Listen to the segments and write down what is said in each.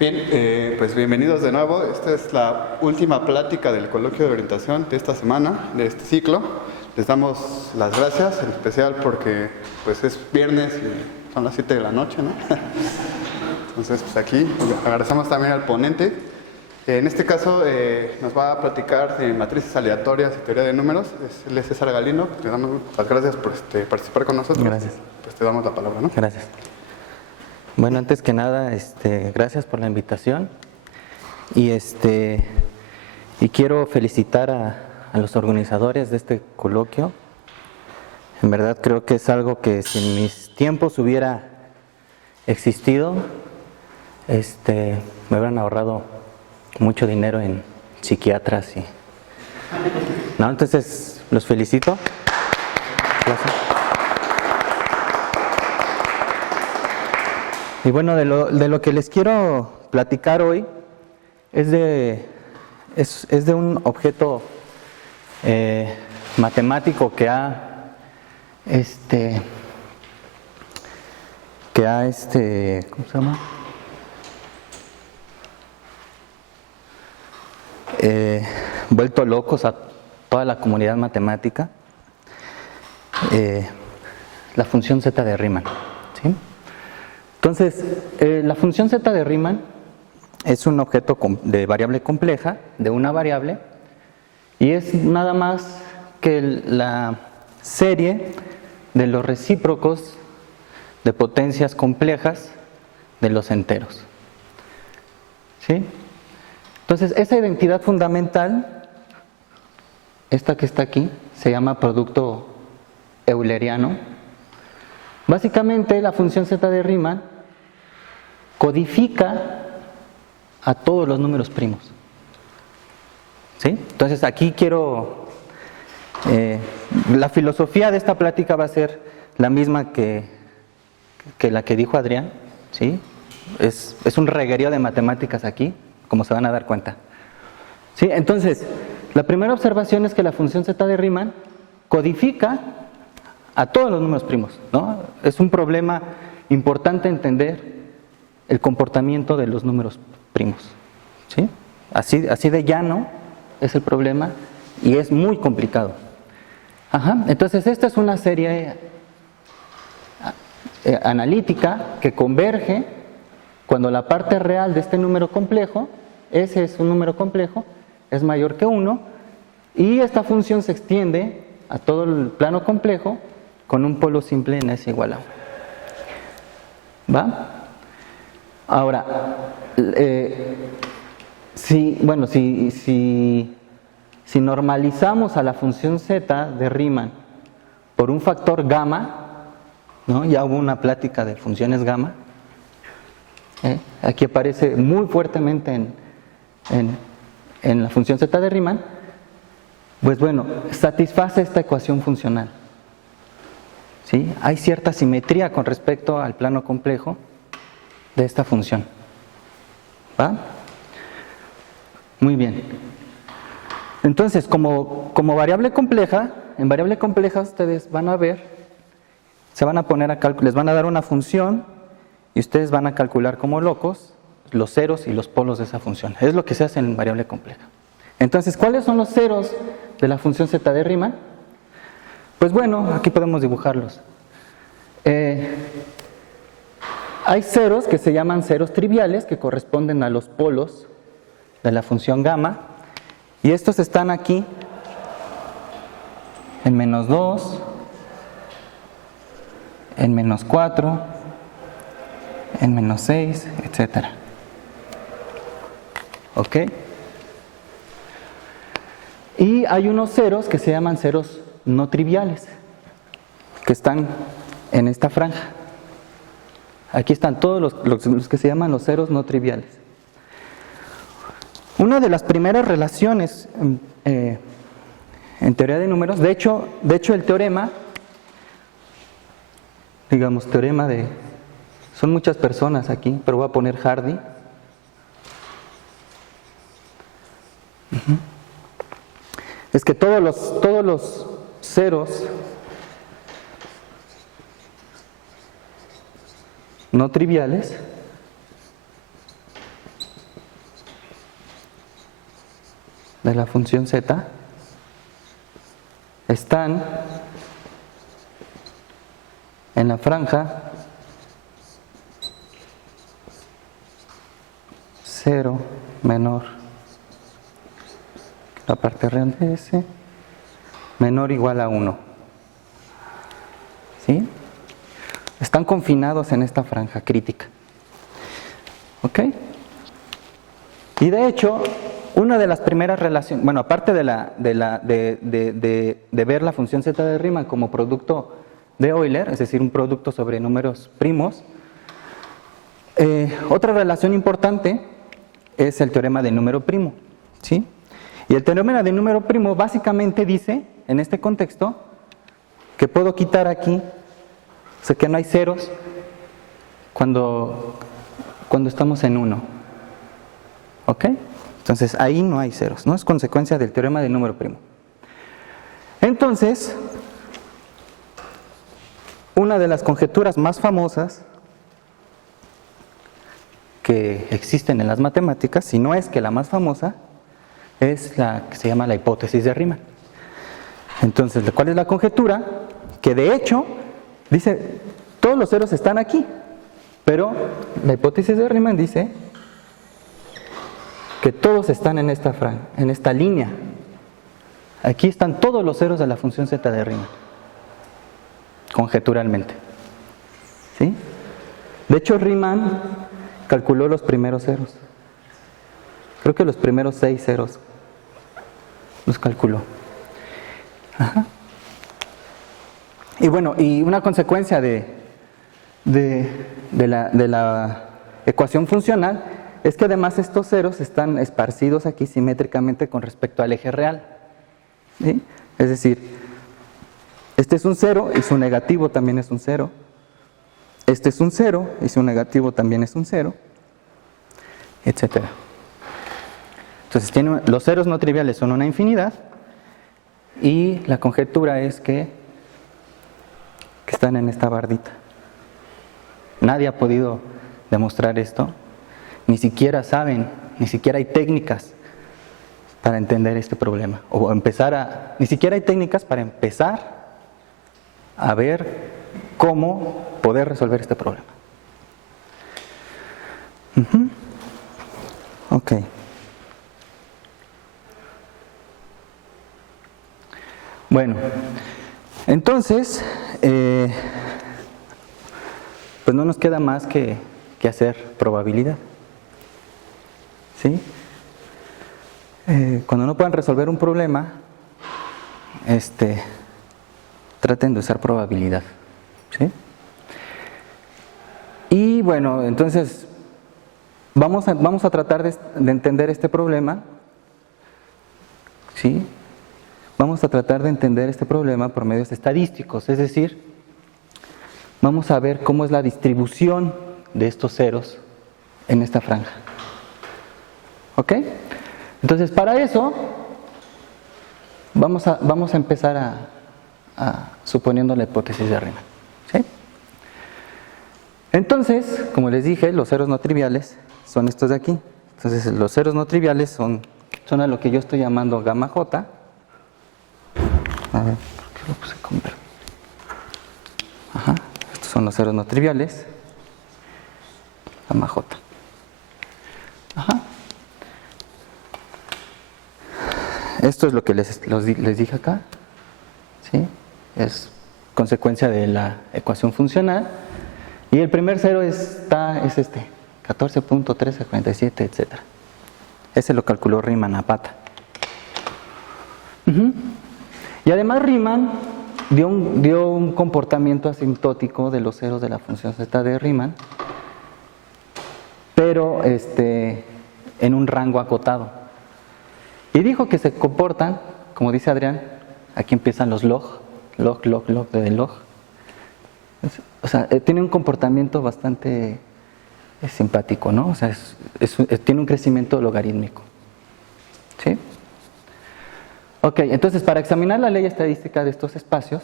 Bien, pues bienvenidos de nuevo. Esta es la última plática del coloquio de orientación de esta semana, de este ciclo. Les damos las gracias, en especial porque pues es viernes y son las 7 de la noche, ¿no? Entonces, pues aquí agradecemos también al ponente. En este caso nos va a platicar de matrices aleatorias y teoría de números. Él es César Galino. Te damos las gracias por participar con nosotros. Gracias. Pues te damos la palabra, ¿no? Gracias. Bueno, antes que nada, gracias por la invitación y quiero felicitar a los organizadores de este coloquio. En verdad creo que es algo que si en mis tiempos hubiera existido, me hubieran ahorrado mucho dinero en psiquiatras y no, entonces los felicito. Gracias. Y bueno, de lo que les quiero platicar hoy es de un objeto matemático que ha ¿cómo se llama? Vuelto locos a toda la comunidad matemática, la función zeta de Riemann, ¿sí? Entonces, la función zeta de Riemann es un objeto de variable compleja, de una variable, y es nada más que la serie de los recíprocos de potencias complejas de los enteros. ¿Sí? Entonces, esa identidad fundamental, esta que está aquí, se llama producto euleriano. Básicamente, la función zeta de Riemann codifica a todos los números primos. ¿Sí? Entonces aquí quiero... la filosofía de esta plática va a ser la misma que la que dijo Adrián, ¿sí? Es un reguerío de matemáticas aquí, como se van a dar cuenta. ¿Sí? Entonces, la primera observación es que la función zeta de Riemann codifica a todos los números primos, ¿no? Es un problema importante entender el comportamiento de los números primos, ¿sí? Así de llano es el problema y es muy complicado. Entonces esta es una serie analítica que converge cuando la parte real de este número complejo, ese es un número complejo, es mayor que 1 y esta función se extiende a todo el plano complejo con un polo simple en S igual a 1. ¿Va? Ahora, si normalizamos a la función zeta de Riemann por un factor gamma, ¿no? Ya hubo una plática de funciones gamma, aquí aparece muy fuertemente en la función zeta de Riemann, pues bueno, satisface esta ecuación funcional. ¿Sí? Hay cierta simetría con respecto al plano complejo de esta función. ¿Va? Muy bien. Entonces, como variable compleja, en variable compleja ustedes van a ver, se van a poner a cálculo, les van a dar una función y ustedes van a calcular como locos los ceros y los polos de esa función. Es lo que se hace en variable compleja. Entonces, ¿cuáles son los ceros de la función zeta de Riemann? Pues bueno, aquí podemos dibujarlos. Hay ceros que se llaman ceros triviales, que corresponden a los polos de la función gamma, y estos están aquí en menos 2, en menos 4, en menos 6, etc. ¿Ok? Y hay unos ceros que se llaman ceros no triviales, que están en esta franja. Aquí están todos los que se llaman los ceros no triviales. Una de las primeras relaciones en teoría de números, de hecho el teorema, digamos teorema de, son muchas personas aquí, pero voy a poner Hardy. Es que todos los ceros no triviales de la función z están en la franja 0 menor la parte real de S menor o igual a 1. ¿Sí? Están confinados en esta franja crítica. ¿Ok? Y de hecho, una de las primeras relaciones, bueno, aparte de ver la función z de Riemann como producto de Euler, es decir, un producto sobre números primos, otra relación importante es el teorema del número primo. ¿Sí? Y el teorema del número primo básicamente dice, en este contexto, que puedo quitar aquí, o sea que no hay ceros cuando estamos en 1. ¿Ok? Entonces ahí no hay ceros, ¿no? Es consecuencia del teorema del número primo. Entonces, una de las conjeturas más famosas que existen en las matemáticas, si no es que la más famosa, es la que se llama la hipótesis de Riemann. Entonces, ¿cuál es la conjetura? Que de hecho dice, todos los ceros están aquí, pero la hipótesis de Riemann dice que todos están en esta línea. Aquí están todos los ceros de la función z de Riemann, conjeturalmente. ¿Sí? De hecho, Riemann calculó los primeros ceros. Creo que los primeros 6 ceros los calculó. Ajá. Y bueno, y una consecuencia de la ecuación funcional es que además estos ceros están esparcidos aquí simétricamente con respecto al eje real. ¿Sí? Es decir, este es un 0 y su negativo también es un 0. Este es un 0 y su negativo también es un 0, etc. Entonces los ceros no triviales son una infinidad y la conjetura es que están en esta bardita. Nadie ha podido demostrar esto, ni siquiera saben, ni siquiera hay técnicas para entender este problema, ni siquiera hay técnicas para empezar a ver cómo poder resolver este problema. Ok. Bueno, entonces, pues no nos queda más que hacer probabilidad. ¿Sí? Cuando no puedan resolver un problema, traten de usar probabilidad. ¿Sí? Y bueno, entonces vamos a tratar de entender este problema. ¿Sí? Vamos a tratar de entender este problema por medios estadísticos, es decir, vamos a ver cómo es la distribución de estos ceros en esta franja. ¿Ok? Entonces, para eso, vamos a empezar suponiendo la hipótesis de Riemann. ¿Sí? Entonces, como les dije, los ceros no triviales son estos de aquí. Entonces, los ceros no triviales son a lo que yo estoy llamando gamma j. A ver, ¿por qué lo puse con verde? Ajá, estos son los ceros no triviales. Gamma j. Ajá. Esto es lo que les dije acá. ¿Sí? Es consecuencia de la ecuación funcional. Y el primer cero es 14.1347, etc. Ese lo calculó Riemann a pata. Y además Riemann dio un comportamiento asintótico de los ceros de la función z de Riemann, pero en un rango acotado. Y dijo que se comportan, como dice Adrián, aquí empiezan los log de log. O sea, tiene un comportamiento bastante simpático, ¿no? O sea, tiene un crecimiento logarítmico. ¿Sí? Ok, entonces para examinar la ley estadística de estos espacios,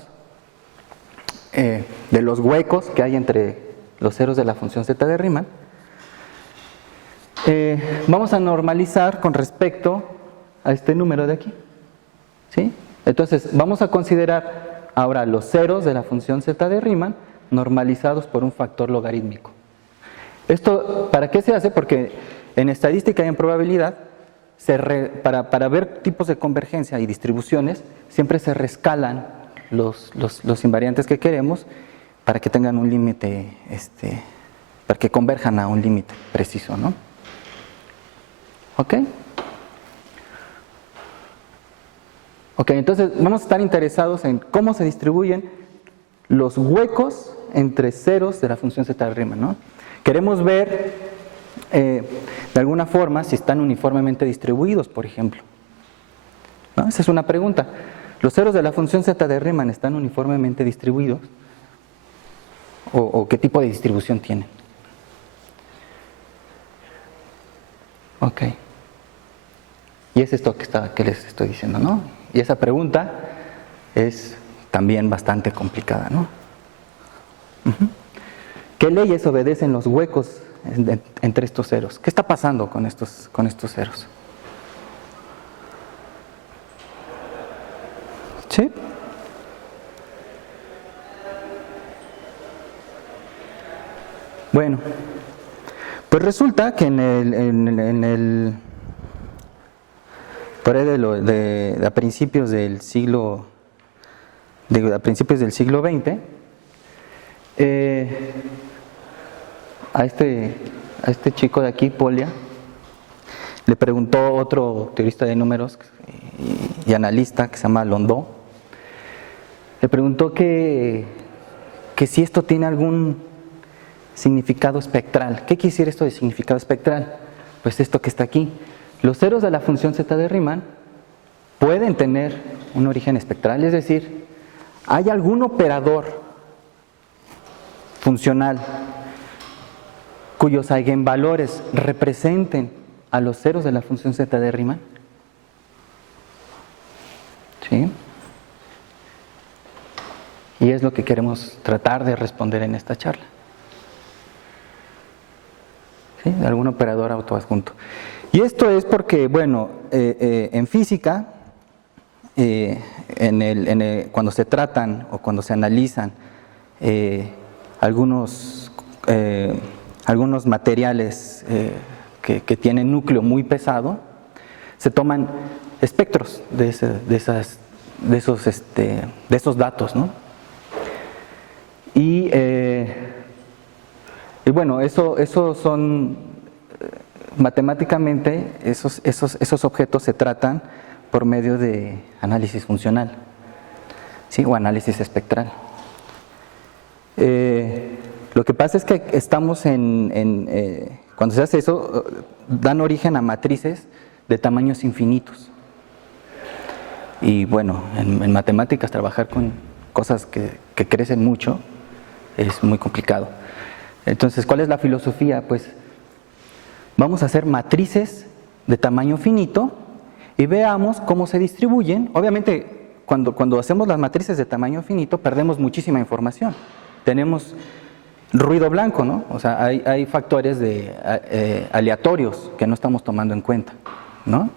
de los huecos que hay entre los ceros de la función z de Riemann, vamos a normalizar con respecto a este número de aquí. ¿Sí? Entonces, vamos a considerar ahora los ceros de la función z de Riemann normalizados por un factor logarítmico. ¿Esto para qué se hace? Porque en estadística y en probabilidad, para ver tipos de convergencia y distribuciones, siempre se rescalan los invariantes que queremos para que tengan un límite, para que converjan a un límite preciso, ¿no? ¿Ok? Ok, entonces vamos a estar interesados en cómo se distribuyen los huecos entre ceros de la función z de Riemann, ¿no? Queremos ver de alguna forma si están uniformemente distribuidos, por ejemplo, ¿no? Esa es una pregunta. ¿Los ceros de la función z de Riemann están uniformemente distribuidos? ¿O qué tipo de distribución tienen? Ok. Y es esto que les estoy diciendo, ¿no? Y esa pregunta es también bastante complicada, ¿no? ¿Qué leyes obedecen los huecos entre estos ceros? ¿Qué está pasando con estos ceros? ¿Sí? Bueno, pues resulta que por ahí a principios del siglo XX, a este chico de aquí, Polya, le preguntó otro teorista de números y analista que se llama Landau, le preguntó que si esto tiene algún significado espectral. ¿Qué quiere decir esto de significado espectral? Pues esto que está aquí. Los ceros de la función z de Riemann pueden tener un origen espectral, es decir, ¿hay algún operador funcional cuyos eigenvalores representen a los ceros de la función z de Riemann? ¿Sí? Y es lo que queremos tratar de responder en esta charla. ¿Sí? Algún operador autoadjunto. Y esto es porque, bueno, en física, cuando se tratan o cuando se analizan algunos materiales que tienen núcleo muy pesado, se toman espectros de esos datos, ¿no? Y bueno, eso son, matemáticamente, esos objetos se tratan por medio de análisis funcional, ¿sí? O análisis espectral. Lo que pasa es que estamos cuando se hace eso, dan origen a matrices de tamaños infinitos. Y bueno, en matemáticas trabajar con cosas que crecen mucho es muy complicado. Entonces, ¿cuál es la filosofía? Pues vamos a hacer matrices de tamaño finito y veamos cómo se distribuyen. Obviamente, cuando hacemos las matrices de tamaño finito, perdemos muchísima información. Tenemos ruido blanco, ¿no? O sea, hay factores aleatorios que no estamos tomando en cuenta, ¿no?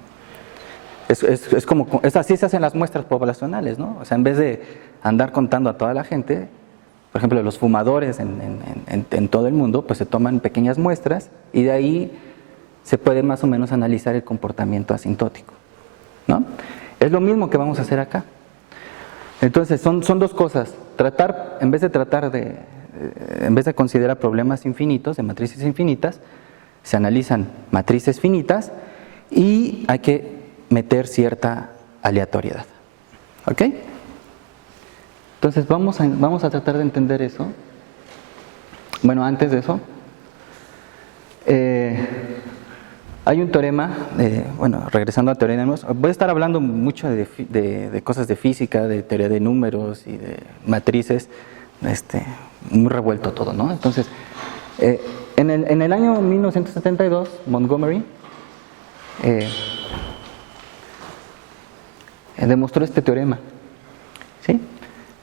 Es así se hacen las muestras poblacionales, ¿no? O sea, en vez de andar contando a toda la gente, por ejemplo, los fumadores en todo el mundo, pues se toman pequeñas muestras y de ahí se puede más o menos analizar el comportamiento asintótico, ¿no? Es lo mismo que vamos a hacer acá. Entonces, son dos cosas. En vez de considerar problemas infinitos, de matrices infinitas, se analizan matrices finitas y hay que meter cierta aleatoriedad. ¿Ok? Entonces vamos a tratar de entender eso. Bueno, antes de eso, hay un teorema, bueno, regresando a teoría de números, voy a estar hablando mucho de cosas de física, de teoría de números y de matrices, muy revuelto todo, ¿no? Entonces, en el año 1972, Montgomery demostró este teorema, ¿sí?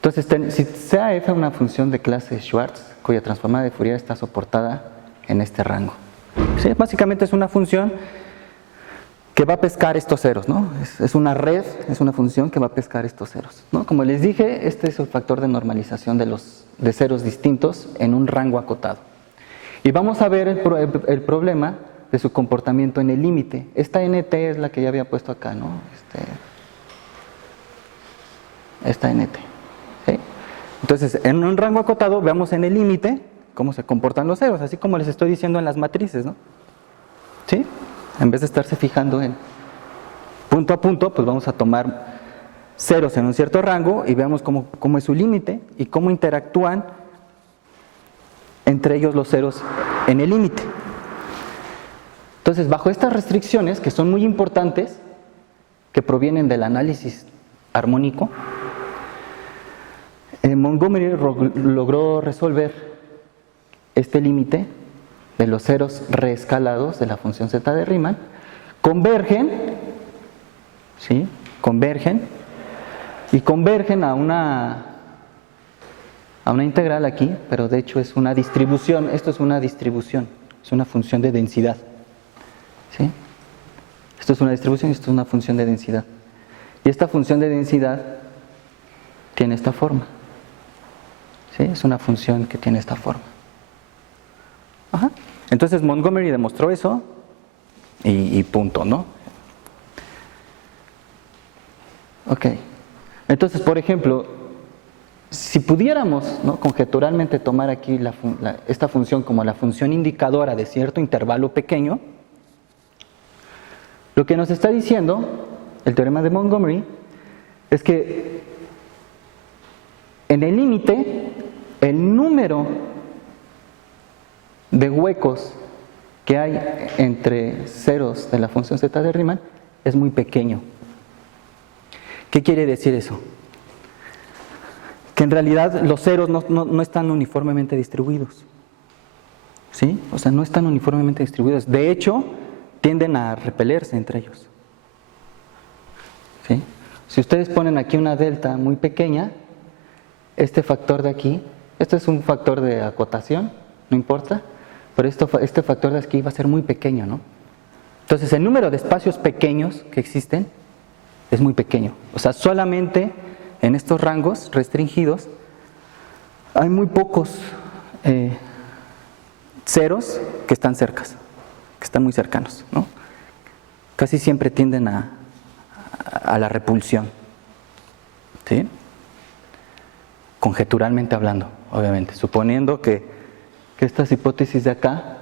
Entonces, si sea f una función de clase Schwartz, cuya transformada de Fourier está soportada en este rango, ¿sí? Básicamente es una función que va a pescar estos ceros, ¿no? Es una red, es una función que va a pescar estos ceros, ¿no? Como les dije, este es el factor de normalización de ceros distintos en un rango acotado. Y vamos a ver el problema de su comportamiento en el límite. Esta NT es la que ya había puesto acá, ¿no? Esta NT. ¿Sí? Entonces, en un rango acotado, veamos en el límite cómo se comportan los ceros, así como les estoy diciendo en las matrices, ¿no? ¿Sí? En vez de estarse fijando en punto a punto, pues vamos a tomar ceros en un cierto rango y veamos cómo es su límite y cómo interactúan entre ellos los ceros en el límite. Entonces, bajo estas restricciones, que son muy importantes, que provienen del análisis armónico, Montgomery logró resolver este límite de los ceros reescalados de la función z de Riemann, convergen, ¿sí? Convergen a una integral aquí, pero de hecho es una distribución. Esto es una distribución, es una función de densidad, ¿sí? Esto es una distribución y esto es una función de densidad. Y esta función de densidad tiene esta forma, ¿sí? Es una función que tiene esta forma. Ajá. Entonces Montgomery demostró eso y punto, ¿no? Ok. Entonces, por ejemplo, si pudiéramos, ¿no?, conjeturalmente tomar aquí esta función como la función indicadora de cierto intervalo pequeño, lo que nos está diciendo el teorema de Montgomery es que en el límite el número de huecos que hay entre ceros de la función z de Riemann es muy pequeño. ¿Qué quiere decir eso? Que en realidad los ceros no están uniformemente distribuidos, ¿sí? O sea, no están uniformemente distribuidos. De hecho, tienden a repelerse entre ellos, ¿sí? Si ustedes ponen aquí una delta muy pequeña, este factor de aquí, esto es un factor de acotación, no importa, pero este factor de aquí va a ser muy pequeño, ¿no? Entonces, el número de espacios pequeños que existen es muy pequeño. O sea, solamente en estos rangos restringidos hay muy pocos ceros que están cercas, que están muy cercanos, ¿no? Casi siempre tienden a la repulsión, ¿sí? Conjeturalmente hablando, obviamente, suponiendo que estas hipótesis de acá,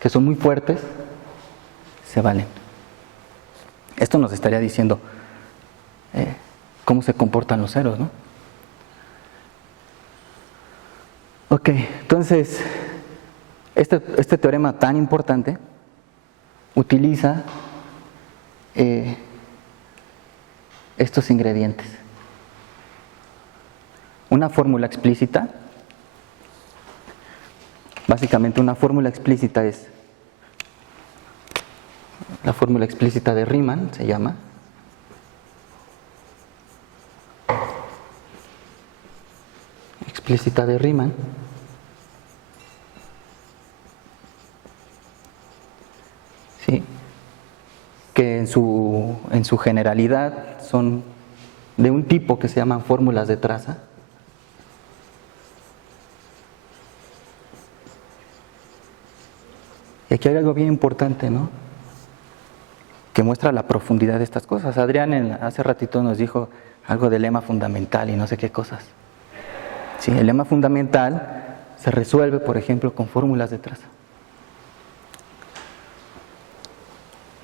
que son muy fuertes, se valen. Esto nos estaría diciendo cómo se comportan los ceros, ¿no? Ok, entonces, este teorema tan importante utiliza estos ingredientes. Una fórmula explícita. Básicamente una fórmula explícita es la fórmula explícita de Riemann, se llama. Explícita de Riemann. Sí. Que en su generalidad son de un tipo que se llaman fórmulas de traza. Y aquí hay algo bien importante, ¿no?, que muestra la profundidad de estas cosas. Adrián hace ratito nos dijo algo del lema fundamental y no sé qué cosas. Sí, el lema fundamental se resuelve, por ejemplo, con fórmulas de traza,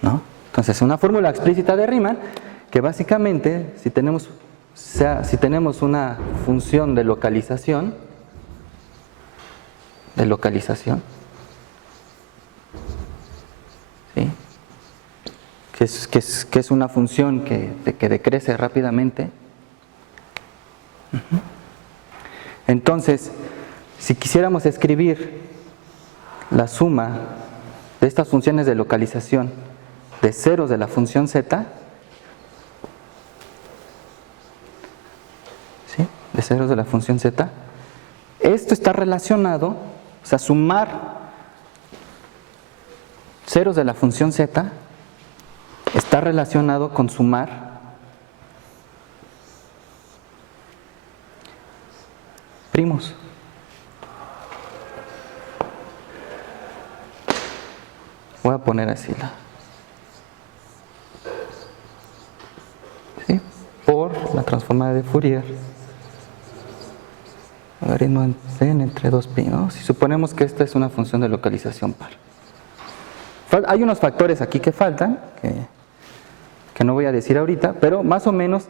¿no? Entonces, una fórmula explícita de Riemann que básicamente, si tenemos una función de localización, ¿sí?, que es una función que decrece rápidamente. Entonces, si quisiéramos escribir la suma de estas funciones de localización de ceros de la función z, ¿sí?, de ceros de la función z, esto está relacionado, o sea, sumar ceros de la función z está relacionado con sumar primos. Voy a poner así ¿sí? Por la transformada de Fourier, logaritmo entre dos pi, ¿no? Si suponemos que esta es una función de localización par. Hay unos factores aquí que faltan, que no voy a decir ahorita, pero más o menos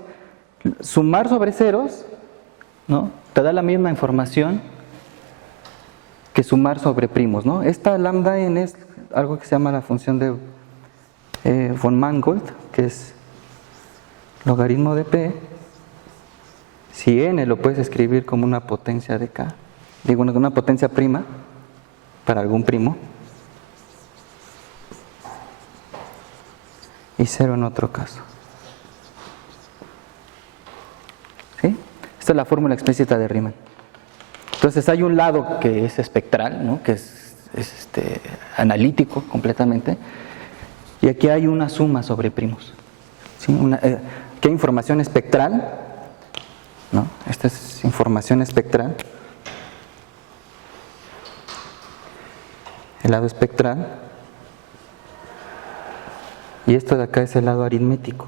sumar sobre ceros, ¿no?, te da la misma información que sumar sobre primos, ¿no? Esta lambda n es algo que se llama la función de von Mangold, que es logaritmo de p. Si n lo puedes escribir como una potencia de k, digo una potencia prima para algún primo, y 0 en otro caso. ¿Sí? Esta es la fórmula explícita de Riemann. Entonces hay un lado que es espectral, ¿no?, que es analítico completamente, y aquí hay una suma sobre primos. ¿Sí? Aquí hay información espectral, ¿no? Esta es información espectral. El lado espectral. Y esto de acá es el lado aritmético.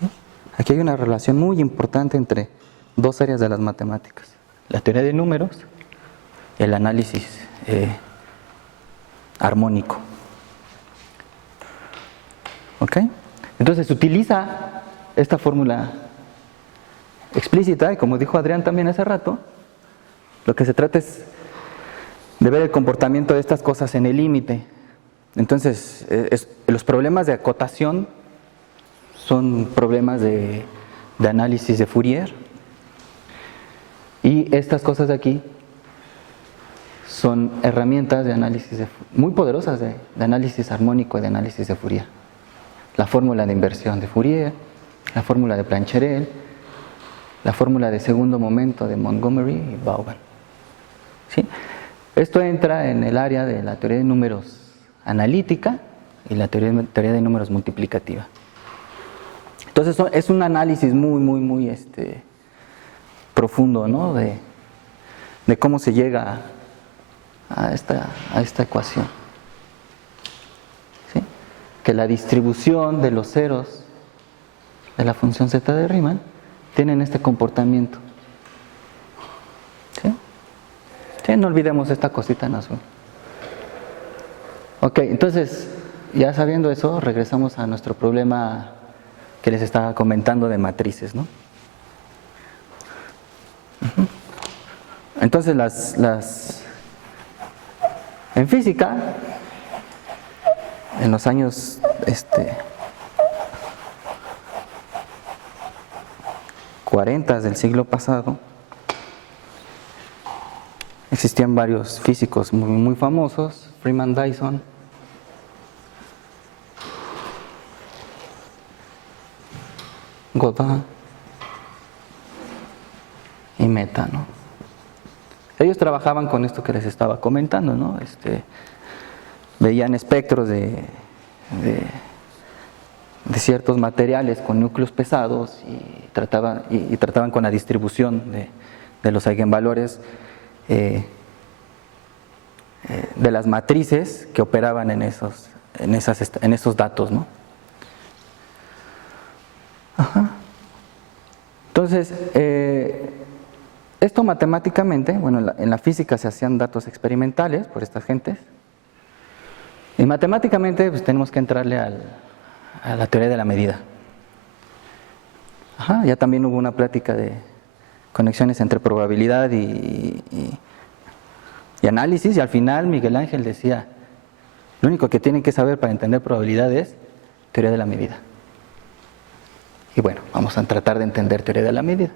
¿Sí? Aquí hay una relación muy importante entre dos áreas de las matemáticas: la teoría de números y el análisis armónico. ¿Ok? Entonces se utiliza esta fórmula explícita, y como dijo Adrián también hace rato, lo que se trata es de ver el comportamiento de estas cosas en el límite. Entonces, los problemas de acotación son problemas de análisis de Fourier, y estas cosas de aquí son herramientas de análisis muy poderosas de análisis armónico y de análisis de Fourier. La fórmula de inversión de Fourier, la fórmula de Plancherel, la fórmula de segundo momento de Montgomery y Vauban. ¿Sí? Esto entra en el área de la teoría de números analítica y la teoría de números multiplicativa. Entonces es un análisis muy profundo, ¿no?, de cómo se llega a esta ecuación. ¿Sí? Que la distribución de los ceros de la función z de Riemann tienen este comportamiento. ¿Sí? Sí, no olvidemos esta cosita en azul. Ok, entonces, ya sabiendo eso, regresamos a nuestro problema que les estaba comentando de matrices, ¿no? Entonces en física, en los años 40 del siglo pasado, existían varios físicos muy famosos: Freeman Dyson, Godin y Meta, ¿no? Ellos trabajaban con esto que les estaba comentando, ¿no? Veían espectros de ciertos materiales con núcleos pesados y trataban con la distribución de los eigenvalores de las matrices que operaban en esos datos, ¿no? Ajá. Entonces, esto matemáticamente, bueno, en la física se hacían datos experimentales por estas gentes, y matemáticamente pues tenemos que entrarle a la teoría de la medida. Ajá, ya también hubo una plática de conexiones entre probabilidad y análisis, y al final Miguel Ángel decía: lo único que tienen que saber para entender probabilidad es teoría de la medida. Y bueno, vamos a tratar de entender teoría de la medida.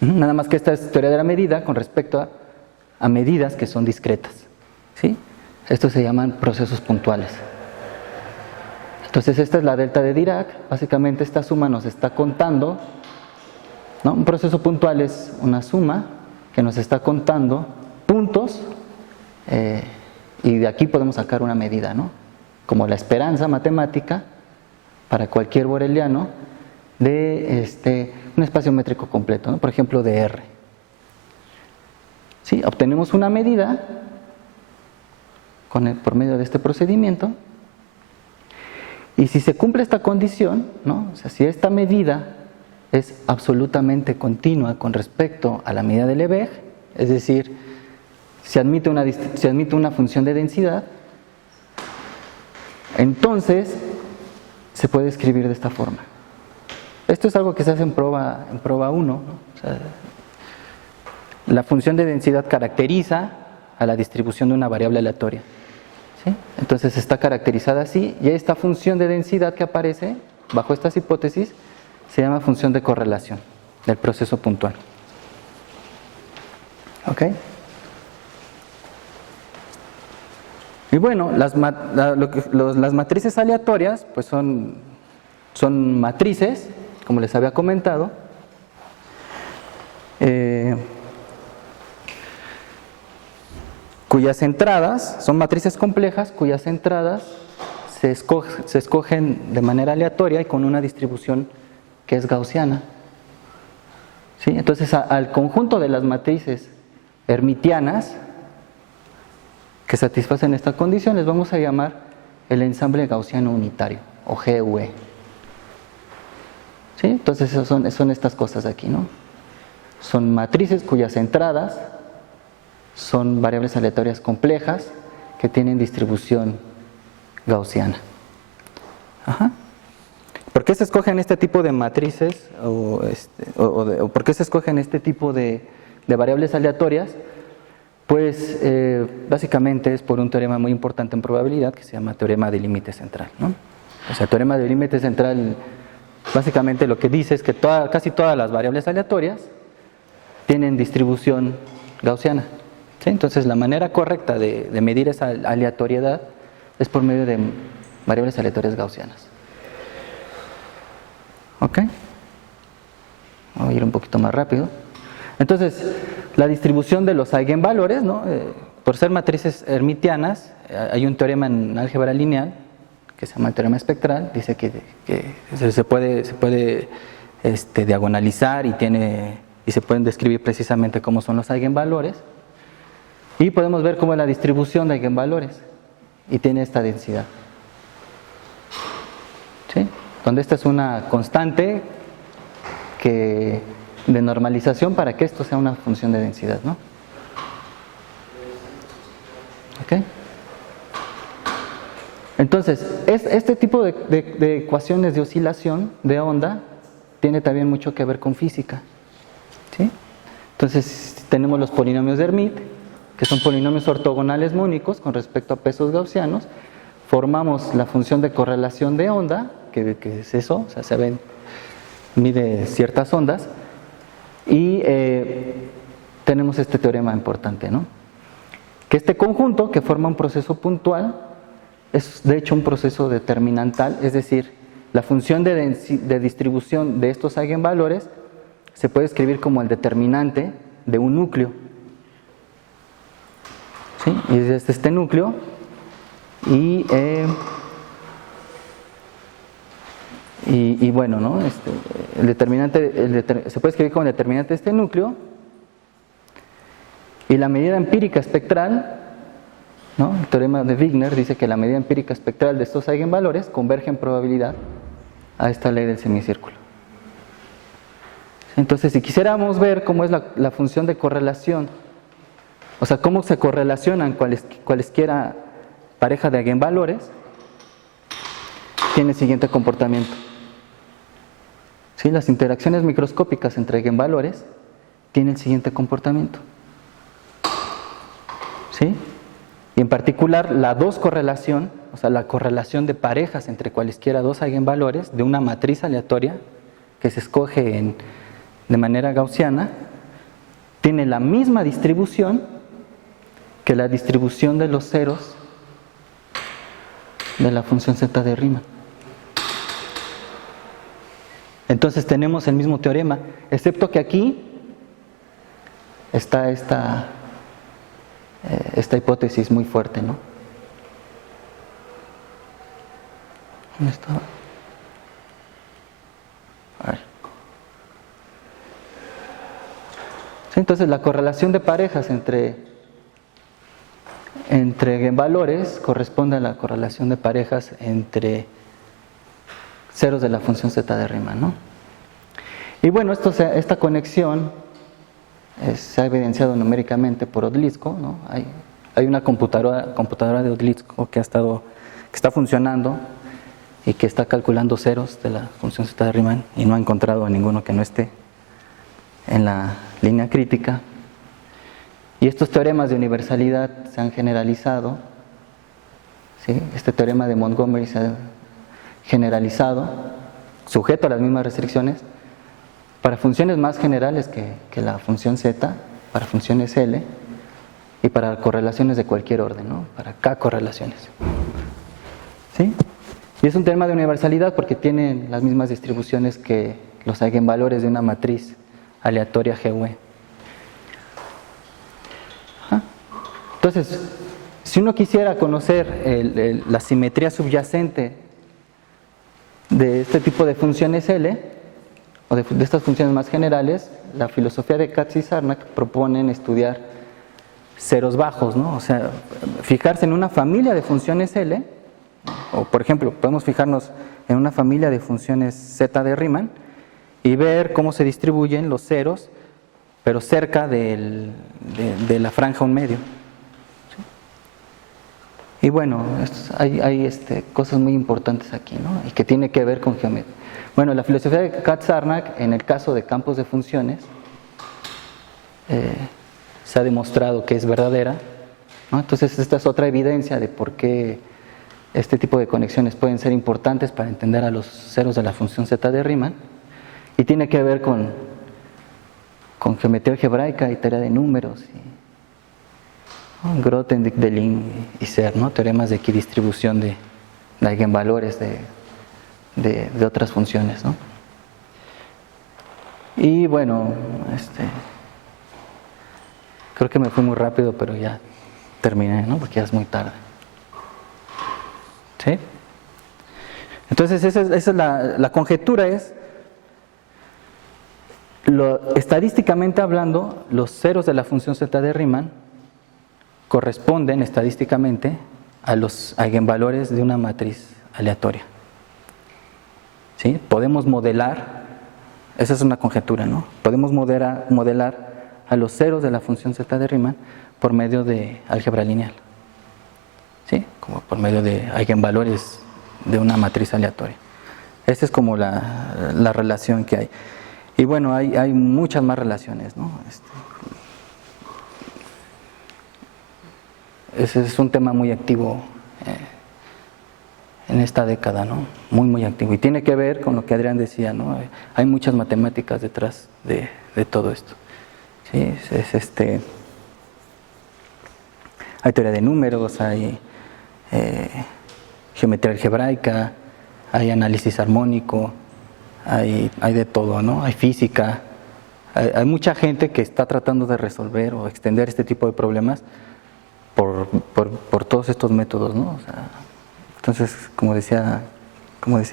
Nada más que esta es teoría de la medida con respecto a medidas que son discretas, ¿sí? Estos se llaman procesos puntuales. Entonces esta es la delta de Dirac. Básicamente esta suma nos está contando, ¿no? Un proceso puntual es una suma que nos está contando puntos y de aquí podemos sacar una medida, ¿no? Como la esperanza matemática para cualquier boreliano de un espacio métrico completo, ¿no? Por ejemplo, de R. ¿Sí? Obtenemos una medida por medio de este procedimiento, y si se cumple esta condición, ¿no? O sea, si esta medida es absolutamente continua con respecto a la medida de Lebesgue, es decir, se admite una función de densidad, entonces se puede escribir de esta forma. Esto es algo que se hace en prueba 1, ¿no? O sea, la función de densidad caracteriza a la distribución de una variable aleatoria, ¿sí? Entonces está caracterizada así, y esta función de densidad que aparece bajo estas hipótesis se llama función de correlación del proceso puntual. ¿Ok? Y bueno, las matrices aleatorias pues son matrices, como les había comentado, cuyas entradas son matrices complejas, cuyas entradas se escogen de manera aleatoria y con una distribución que es gaussiana. ¿Sí? Entonces al conjunto de las matrices hermitianas que satisfacen esta condición les vamos a llamar el ensamble gaussiano unitario, o GUE. ¿Sí? Entonces son estas cosas de aquí, ¿no? Son matrices cuyas entradas son variables aleatorias complejas que tienen distribución gaussiana. Ajá. ¿Por qué se escogen este tipo de matrices o por qué se escogen este tipo de variables aleatorias? Pues básicamente es por un teorema muy importante en probabilidad que se llama teorema del límite central, ¿no? O sea, el teorema del límite central básicamente lo que dice es que casi todas las variables aleatorias tienen distribución gaussiana, ¿sí? Entonces la manera correcta de medir esa aleatoriedad es por medio de variables aleatorias gaussianas. ¿Ok? Voy a ir un poquito más rápido. Entonces, la distribución de los eigenvalores, ¿no? Por ser matrices hermitianas, hay un teorema en álgebra lineal que se llama el teorema espectral, dice que se puede diagonalizar y se pueden describir precisamente cómo son los eigenvalores, y podemos ver cómo es la distribución de eigenvalores y tiene esta densidad, ¿sí? Donde esta es una constante de normalización para que esto sea una función de densidad, ¿no? ¿Ok? Entonces, este tipo de ecuaciones de oscilación de onda tiene también mucho que ver con física, ¿sí? Entonces, tenemos los polinomios de Hermite, que son polinomios ortogonales mónicos con respecto a pesos gaussianos. Formamos la función de correlación de onda, que es eso, o sea, mide ciertas ondas, y tenemos este teorema importante, ¿no? Que este conjunto que forma un proceso puntual es de hecho un proceso determinantal, es decir, la función de distribución de estos eigenvalores se puede escribir como el determinante de un núcleo, ¿sí? Y es este núcleo, y bueno, ¿no? El determinante se puede escribir como el determinante de este núcleo, y la medida empírica espectral, ¿no? El teorema de Wigner dice que la medida empírica espectral de estos eigenvalores converge en probabilidad a esta ley del semicírculo. Entonces, si quisiéramos ver cómo es la función de correlación, o sea, cómo se correlacionan cualesquiera pareja de eigenvalores, tiene el siguiente comportamiento. ¿Sí? Las interacciones microscópicas entre eigenvalores tienen el siguiente comportamiento. ¿Sí? Y en particular la dos correlación, o sea, la correlación de parejas entre cualesquiera dos eigenvalores de una matriz aleatoria que se escoge de manera gaussiana, tiene la misma distribución que la distribución de los ceros de la función z de Riemann. Entonces tenemos el mismo teorema, excepto que aquí está esta hipótesis muy fuerte, ¿no? ¿Dónde estaba? A ver. Sí, entonces la correlación de parejas entre eigenvalores corresponde a la correlación de parejas entre ceros de la función zeta de Riemann, ¿no? Y bueno, esta conexión se ha evidenciado numéricamente por Odlyzko, ¿no? Hay una computadora de Odlyzko que está funcionando y que está calculando ceros de la función zeta de Riemann y no ha encontrado a ninguno que no esté en la línea crítica. Y estos teoremas de universalidad se han generalizado, ¿sí? Este teorema de Montgomery se ha generalizado, sujeto a las mismas restricciones, para funciones más generales que la función z, para funciones L y para correlaciones de cualquier orden, ¿no? Para K correlaciones. ¿Sí? Y es un teorema de universalidad porque tiene las mismas distribuciones que los eigenvalores de una matriz aleatoria GUE. Entonces, si uno quisiera conocer la simetría subyacente de este tipo de funciones L, o de estas funciones más generales, la filosofía de Katz y Sarnak proponen estudiar ceros bajos, ¿no? O sea, fijarse en una familia de funciones L, o por ejemplo, podemos fijarnos en una familia de funciones zeta de Riemann y ver cómo se distribuyen los ceros, pero cerca de la franja un medio. Y bueno, hay cosas muy importantes aquí, ¿no? Y que tiene que ver con geometría. Bueno, la filosofía de Katz-Sarnak, en el caso de campos de funciones, se ha demostrado que es verdadera, ¿no? Entonces, esta es otra evidencia de por qué este tipo de conexiones pueden ser importantes para entender a los ceros de la función zeta de Riemann, y tiene que ver con geometría algebraica y teoría de números, Grothendieck, Deligne y Serre, ¿no? Teoremas de equidistribución de eigenvalores de otras funciones, ¿no? Y bueno, creo que me fui muy rápido, pero ya terminé, ¿no? Porque ya es muy tarde. ¿Sí? Entonces esa es la conjetura es, estadísticamente hablando, los ceros de la función zeta de Riemann corresponden estadísticamente a los eigenvalores de una matriz aleatoria. ¿Sí? Podemos modelar, esa es una conjetura, ¿no? Podemos modelar a los ceros de la función zeta de Riemann por medio de álgebra lineal, ¿sí? Como por medio de eigenvalores de una matriz aleatoria. Esa es como la relación que hay. Y bueno, hay muchas más relaciones, ¿no? Ese es un tema muy activo en esta década, ¿no? Muy, muy activo. Y tiene que ver con lo que Adrián decía, ¿no? Hay muchas matemáticas detrás de todo esto. ¿Sí? Hay teoría de números, hay geometría algebraica, hay análisis armónico, hay de todo, ¿no? Hay física. Hay mucha gente que está tratando de resolver o extender este tipo de problemas por todos estos métodos, ¿no? O sea, entonces, como decía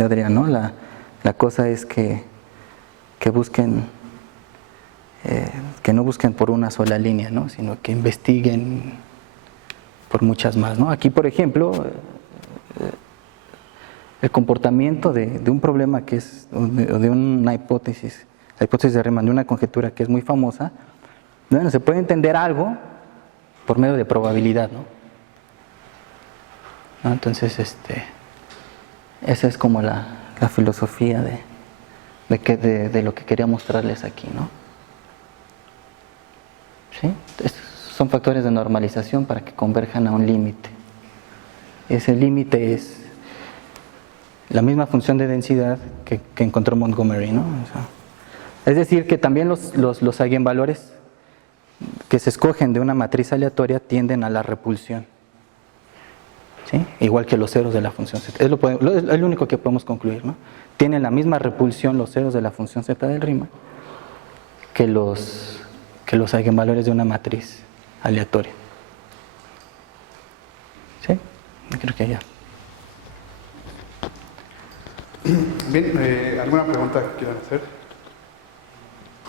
Adrián, ¿no? La cosa es que busquen, que no busquen por una sola línea, ¿no? Sino que investiguen por muchas más, ¿no? Aquí, por ejemplo, el comportamiento de un problema que es, de una hipótesis, la hipótesis de Riemann, de una conjetura que es muy famosa, bueno, se puede entender algo por medio de probabilidad, ¿no? Entonces, esa es como la filosofía de lo que quería mostrarles aquí, ¿no? ¿Sí? Estos son factores de normalización para que converjan a un límite. Ese límite es la misma función de densidad que encontró Montgomery, ¿no? O sea, es decir, que también los eigenvalores que se escogen de una matriz aleatoria tienden a la repulsión, ¿sí? Igual que los ceros de la función z. Es lo único que podemos concluir, ¿no? Tienen la misma repulsión los ceros de la función zeta del Riemann que los eigenvalores de una matriz aleatoria. ¿Sí? Creo que ya. Bien, ¿alguna pregunta que quieran hacer?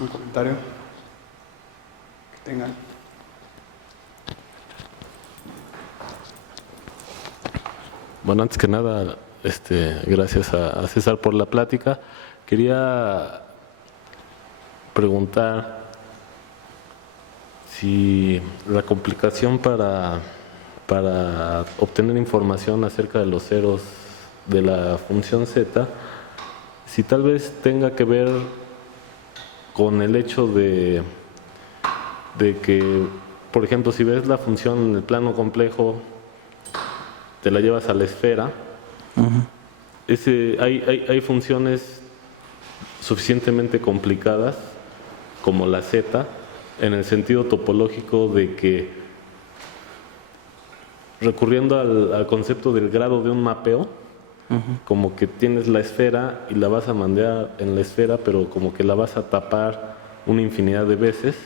¿Un comentario que tengan? Bueno, antes que nada, gracias a César por la plática. Quería preguntar si la complicación para obtener información acerca de los ceros de la función z, si tal vez tenga que ver con el hecho de que, por ejemplo, si ves la función en el plano complejo, te la llevas a la esfera. Hay funciones suficientemente complicadas como la z, en el sentido topológico de que, recurriendo al concepto del grado de un mapeo, como que tienes la esfera y la vas a mandar en la esfera, pero como que la vas a tapar una infinidad de veces.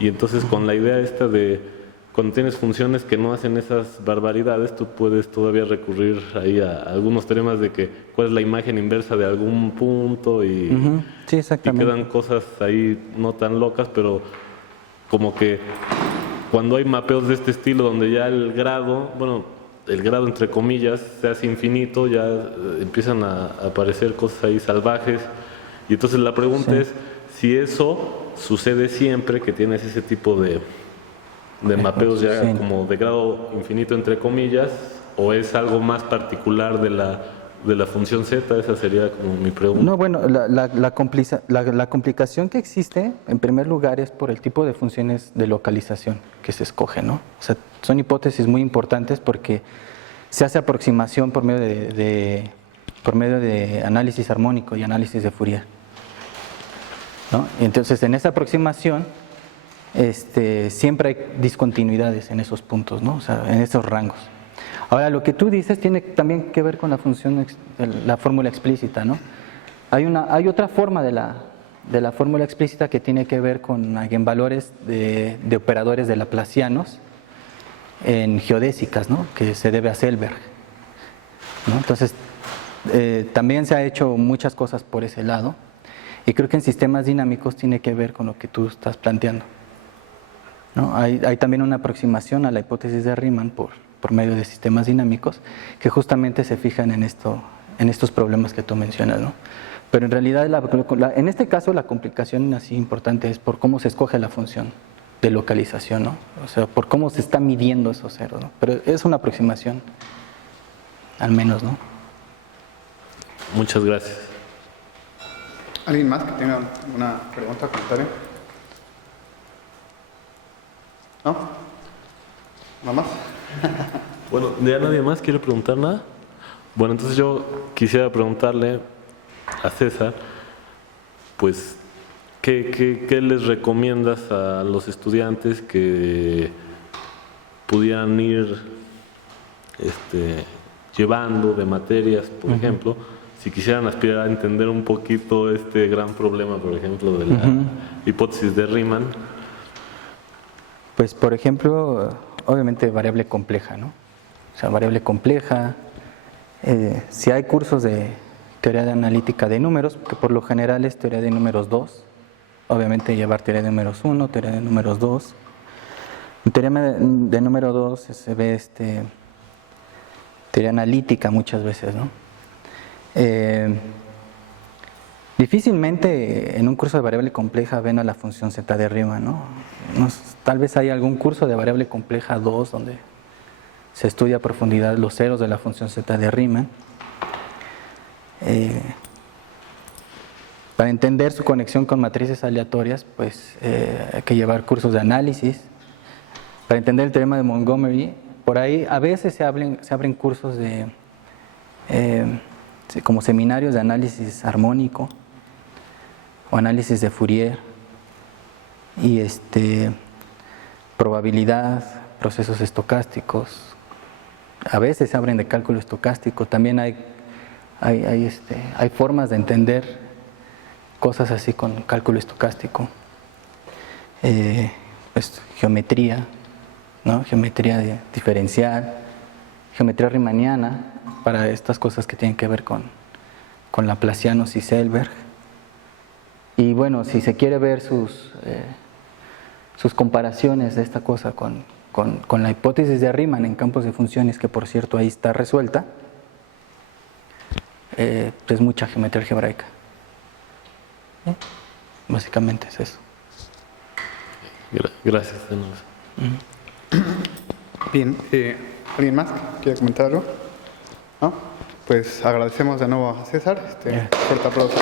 Y entonces con la idea esta de cuando tienes funciones que no hacen esas barbaridades, tú puedes todavía recurrir ahí a algunos teoremas de que cuál es la imagen inversa de algún punto y, Sí, exactamente. y quedan cosas ahí no tan locas, pero como que cuando hay mapeos de este estilo donde ya el grado entre comillas se hace infinito, ya empiezan a aparecer cosas ahí salvajes. Y entonces la pregunta es si eso sucede siempre que tienes ese tipo de mapeos ya como de grado infinito entre comillas, o es algo más particular de la función z. Esa sería como mi pregunta. No, bueno, la complicación que existe, en primer lugar, es por el tipo de funciones de localización que se escoge, ¿no? O sea, son hipótesis muy importantes porque se hace aproximación por medio de análisis armónico y análisis de Fourier, ¿no? Y entonces, en esa aproximación, siempre hay discontinuidades en esos puntos, ¿no? O sea, en esos rangos. Ahora, lo que tú dices tiene también que ver con la función, la fórmula explícita, ¿no? Hay otra forma de la fórmula explícita que tiene que ver con eigenvalores de operadores de laplacianos en geodésicas, ¿no? Que se debe a Selberg, ¿no? Entonces, también se ha hecho muchas cosas por ese lado, y creo que en sistemas dinámicos tiene que ver con lo que tú estás planteando, ¿no? Hay también una aproximación a la hipótesis de Riemann por medio de sistemas dinámicos que justamente se fijan en estos problemas que tú mencionas, ¿no? Pero en realidad, en este caso, la complicación así importante es por cómo se escoge la función de localización, ¿no? O sea, por cómo se está midiendo esos ceros, ¿no? Pero es una aproximación, al menos, ¿no? Muchas gracias. ¿Alguien más que tenga una pregunta o comentario? ¿No? ¿No más? Bueno, ¿ya nadie más quiere preguntar nada? Bueno, entonces yo quisiera preguntarle a César, pues, ¿qué les recomiendas a los estudiantes que pudieran ir llevando de materias, por ejemplo, si quisieran aspirar a entender un poquito este gran problema, por ejemplo, de la hipótesis de Riemann? Pues, por ejemplo, obviamente variable compleja, ¿no? O sea, variable compleja. Si hay cursos de teoría de analítica de números, que por lo general es teoría de números 2, obviamente llevar teoría de números 1, teoría de números 2. En teoría de número 2 se ve teoría analítica muchas veces, ¿no? Difícilmente en un curso de variable compleja ven a la función z de Riemann, ¿no? Tal vez hay algún curso de variable compleja 2 donde se estudia a profundidad los ceros de la función z de Riemann. Para entender su conexión con matrices aleatorias, pues hay que llevar cursos de análisis. Para entender el teorema de Montgomery, por ahí a veces se abren cursos como seminarios de análisis armónico o análisis de Fourier y probabilidad, procesos estocásticos. A veces se abren de cálculo estocástico. También hay formas de entender cosas así con cálculo estocástico. Pues, geometría, ¿no? Geometría diferencial, geometría riemanniana, para estas cosas que tienen que ver con con Laplacianos y Selberg. Y bueno, si se quiere ver sus comparaciones de esta cosa con la hipótesis de Riemann en campos de funciones, que por cierto ahí está resuelta, es mucha geometría algebraica. Básicamente es eso. Gracias de nuevo. Bien, ¿alguien más quiere comentar algo? ¿No? Pues agradecemos de nuevo a César. Fuerte aplauso.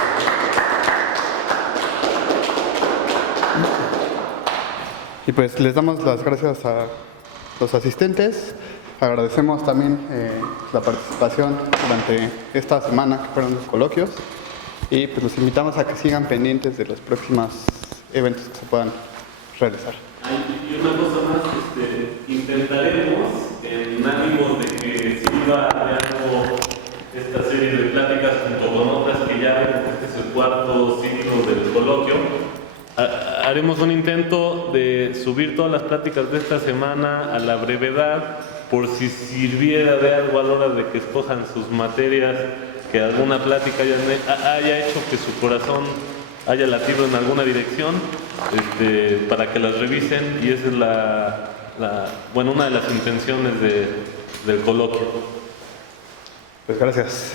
Y pues les damos las gracias a los asistentes. Agradecemos también la participación durante esta semana que fueron los coloquios. Y pues los invitamos a que sigan pendientes de los próximos eventos que se puedan realizar. Y una cosa más, intentaremos, en ánimo de que siga creando esta serie de pláticas junto con otras que ya ven, este es el cuarto ciclo del coloquio, haremos un intento de subir todas las pláticas de esta semana a la brevedad, por si sirviera de algo a la hora de que escojan sus materias, que alguna plática haya hecho que su corazón haya latido en alguna dirección, para que las revisen, y esa es una de las intenciones del coloquio. Pues gracias.